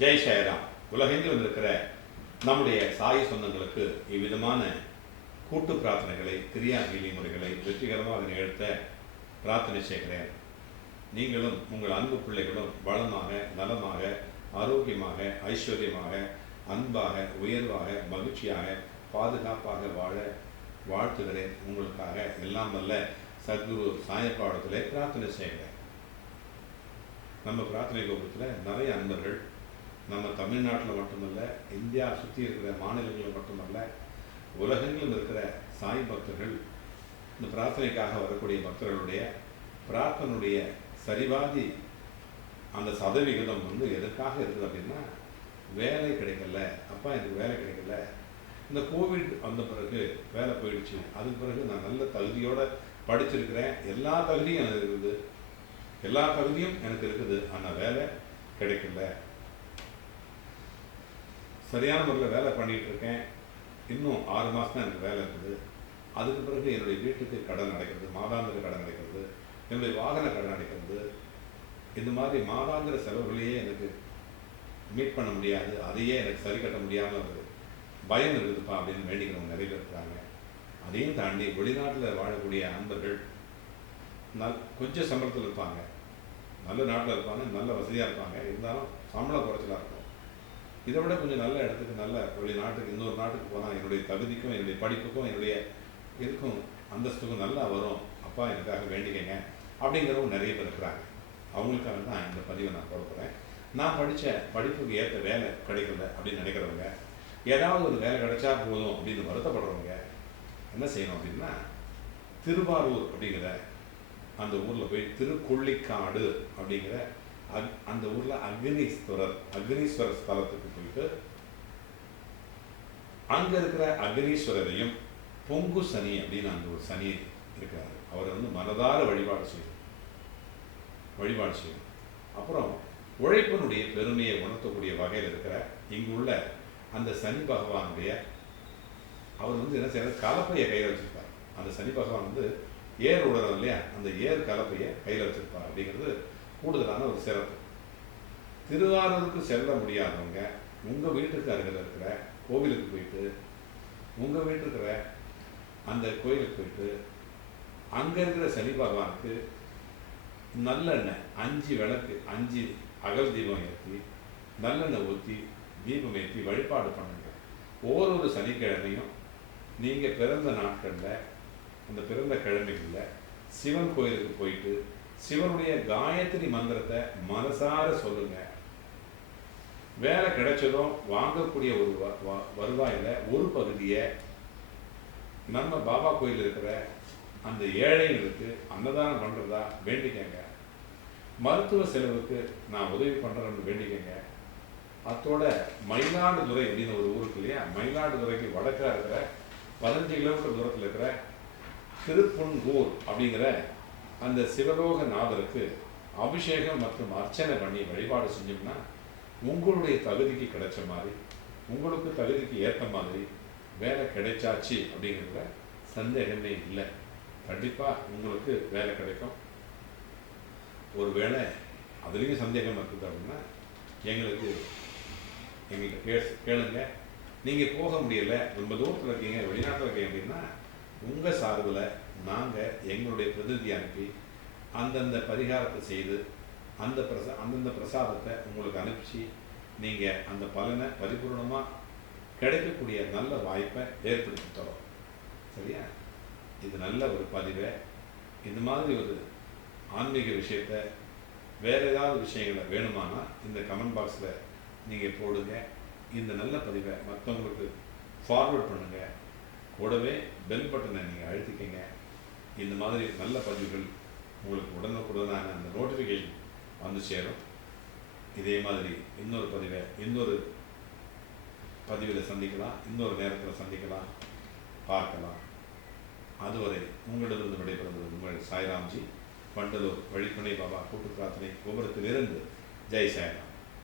ஜெய் சாய்ராம் உலகெங்கிலும் இருக்கிற நம்முடைய சாய சொந்தங்களுக்கு இவ்விதமான கூட்டு பிரார்த்தனைகளை கிரியா ஹீலி முறைகளை வெற்றிகரமாக நிகழ்த்த பிரார்த்தனை செய்கிறேன். நீங்களும் உங்கள் அன்பு பிள்ளைகளும் வளமாக நலமாக ஆரோக்கியமாக ஐஸ்வர்யமாக அன்பாக உயர்வாக மகிழ்ச்சியாக பாதுகாப்பாக வாழ வாழ்த்துகிறேன். உங்களுக்காக எல்லாம் வல்ல சத்குரு சாயப்பாடத்திலே பிரார்த்தனை செய்கிறேன். நம்ம பிரார்த்தனை கோபுரத்தில் நிறைய அன்பர்கள் நம்ம தமிழ்நாட்டில் மட்டுமல்ல இந்தியா சுற்றி இருக்கிற மாநிலங்களில் மட்டுமல்ல உலகெங்கிலும் இருக்கிற சாய் பக்தர்கள் இந்த பிரார்த்தனைக்காக வரக்கூடிய பக்தர்களுடைய பிரார்த்தனுடைய சரிவாதி அந்த சதவிகிதம் வந்து எதற்காக இருக்குது அப்படின்னா வேலை கிடைக்கல அப்பா எனக்கு வேலை கிடைக்கல. இந்த கோவிட் வந்த பிறகு வேலை போயிடுச்சு. அதுக்கு பிறகு நான் நல்ல தகுதியோடு படிச்சிருக்கிறேன். எல்லா தகுதியும் எனக்கு இருக்குது. எல்லா தகுதியும் எனக்கு இருக்குது. ஆனால் வேலை கிடைக்கல. சரியான முறையில் வேலை பண்ணிகிட்டு இருக்கேன் இன்னும் ஆறு மாதம் தான் எனக்கு வேலை இருக்குது. அதுக்கு பிறகு என்னுடைய வீட்டுக்கு கடன் அடைக்கிறது மாதாந்திர கடன் அடைக்கிறது என்னுடைய வாகன கடன் அடைக்கிறது. இந்த மாதிரி மாதாந்திர செலவுகளையே எனக்கு மீட் பண்ண முடியாது. அதையே எனக்கு சரி கட்ட முடியாமல் ஒரு பயம் இருக்குதுப்பா அப்படின்னு வேண்டிக்கிறவங்க நிறைய பேர் இருக்கிறாங்க அதையும் தாண்டி வெளிநாட்டில் வாழக்கூடிய அன்பர்கள் நல் கொஞ்சம் சம்பளத்தில் இருப்பாங்க. நல்ல நாட்டில் இருப்பாங்க நல்ல வசதியாக இருப்பாங்க. இருந்தாலும் சம்பளம் குறைச்சலாக இருக்கும். இதை விட கொஞ்சம் நல்ல இடத்துக்கு நல்ல வெளிநாட்டுக்கு இன்னொரு நாட்டுக்கு போனால் என்னுடைய தகுதிக்கும் என்னுடைய படிப்புக்கும் என்னுடைய இருக்கும் அந்தஸ்துக்கும் நல்லா வரும். அப்பா எனக்காக வேண்டிக்கங்க. அப்படிங்கிறவங்க நிறைய பேர் இருக்கிறாங்க. அவங்களுக்காக தான் இந்த பதிவை நான் போட நான் படித்த படிப்புக்கு ஏற்ற வேலை கிடைக்கல அப்படின்னு நினைக்கிறவங்க ஏதாவது ஒரு வேலை கிடைச்சா போதும் அப்படின்னு வருத்தப்படுறவங்க என்ன செய்யணும் அப்படின்னா திருவாரூர் அப்படிங்கிற அந்த ஊரில் போய் திருக்கொள்ளிக்காடு அப்படிங்கிற அக் அந்த ஊரில் அக்னீஸ்வரர் அக்னீஸ்வரர் ஸ்தலத்துக்கு போயிட்டு அங்கே இருக்கிற அக்னீஸ்வரரையும் பொங்கு சனி அப்படின்னு அந்த ஒரு சனி இருக்கிறாரு. அவரை வந்து மனதார வழிபாடு செய்யணும். வழிபாடு செய்யணும். அப்புறம் உழைப்பினுடைய பெருமையை உணர்த்தக்கூடிய வகையில் இருக்கிற இங்குள்ள அந்த சனி பகவானுடைய அவர் வந்து என்ன செய்யறாரு? கலப்பையை கையில் வச்சிருப்பார். அந்த சனி பகவான் வந்து ஏர் உடணும் இல்லையா? அந்த ஏர் கலப்பையை கையில் வச்சிருப்பார் அப்படிங்கிறது கூடுதலான ஒரு சிறப்பு. திருவாரூருக்கு செல்ல முடியாதவங்க உங்கள் வீட்டுக்கு அருகில் இருக்கிற கோவிலுக்கு போயிட்டு உங்கள் வீட்டு இருக்கிற அந்த கோயிலுக்கு போயிட்டு அங்கே இருக்கிற சனி பகவானுக்கு நல்லெண்ணெய் அஞ்சு விளக்கு அஞ்சு அகல் தீபம் ஏற்றி நல்லெண்ணெய் ஊற்றி தீபம் ஏற்றி வழிபாடு பண்ணுங்க. ஒவ்வொரு சனிக்கிழமையும் நீங்கள் பிறந்த நாட்களில் அந்த பிறந்த கிழமைகளில் சிவன் கோயிலுக்கு போயிட்டு சிவனுடைய காயத்ரி மந்திரத்தை மனசார சொல்லுங்க. வேலை கிடைச்சதும் வாங்கக்கூடிய ஒரு வ- வருவாயில ஒரு பகுதியை நம்ம பாபா கோயில் இருக்கிற அந்த ஏழைகளுக்கு அன்னதானம் பண்றதா வேண்டிக்கங்க. மருத்துவ செலவுக்கு நான் உதவி பண்றேன்னு வேண்டிக்கங்க. அத்தோட மயிலாடுதுறை அப்படின்னு ஒரு ஊருக்கு இல்லையா? மயிலாடுதுறைக்கு வடக்காக இருக்கிற பதினஞ்சு கிலோமீட்டர் தூரத்தில் இருக்கிற திருப்புன்கூர் அப்படிங்கிற அந்த சிவலோக நாதருக்கு அபிஷேகம் மற்றும் அர்ச்சனை பண்ணி வழிபாடு செஞ்சோம்னா உங்களுடைய தகுதிக்கு கிடைச்ச மாதிரி உங்களுக்கு தகுதிக்கு ஏற்ற மாதிரி வேலை கிடைச்சாச்சு அப்படிங்கிறதுல சந்தேகமே இல்லை. கண்டிப்பாக உங்களுக்கு வேலை கிடைக்கும். ஒரு வேளை அதுலேயும் சந்தேகம் இருக்குது அப்படின்னா எங்களுக்கு எங்கள்கிட்ட கே கேளுங்க. நீங்கள் போக முடியலை ரொம்ப தூரத்தில் இருக்கீங்க வெளிநாட்டில் இருக்கீங்க அப்படின்னா உங்கள் சார்பில் நாங்கள் எங்களுடைய பிரதிநிதி அனுப்பி அந்தந்த பரிகாரத்தை செய்து அந்த பிரசா அந்தந்த பிரசாதத்தை உங்களுக்கு அனுப்பிச்சு நீங்கள் அந்த பலனை பரிபூர்ணமாக கிடைக்கக்கூடிய நல்ல வாய்ப்பை ஏற்படுத்தி தரோம். சரியா? இது நல்ல ஒரு பதிவை. இந்த மாதிரி ஒரு ஆன்மீக விஷயத்த வேறு ஏதாவது விஷயங்களை வேணுமானா இந்த கமெண்ட் பாக்ஸில் நீங்கள் போடுங்க. இந்த நல்ல பதிவை மற்றவங்களுக்கு ஃபார்வர்ட் பண்ணுங்கள் கூடவே பெல் பட்டனை நீங்கள் அழுத்திக்கங்க. இந்த மாதிரி நல்ல பதிவுகள் உங்களுக்கு உடனுக்குடனான அந்த நோட்டிஃபிகேஷன் வந்து சேரும். இதே மாதிரி இன்னொரு பதிவை இன்னொரு பதிவில் சந்திக்கலாம். இன்னொரு நேரத்தில் சந்திக்கலாம். பார்க்கலாம். அதுவரை உங்களிடமிருந்து விடைபெறுவது உங்கள் சாய்ராம்ஜி. வண்டலூர் வழிப்புணை பாபா கூட்டு பிரார்த்தனை கோபுரத்திலிருந்து. ஜெய் சாய்ராம்.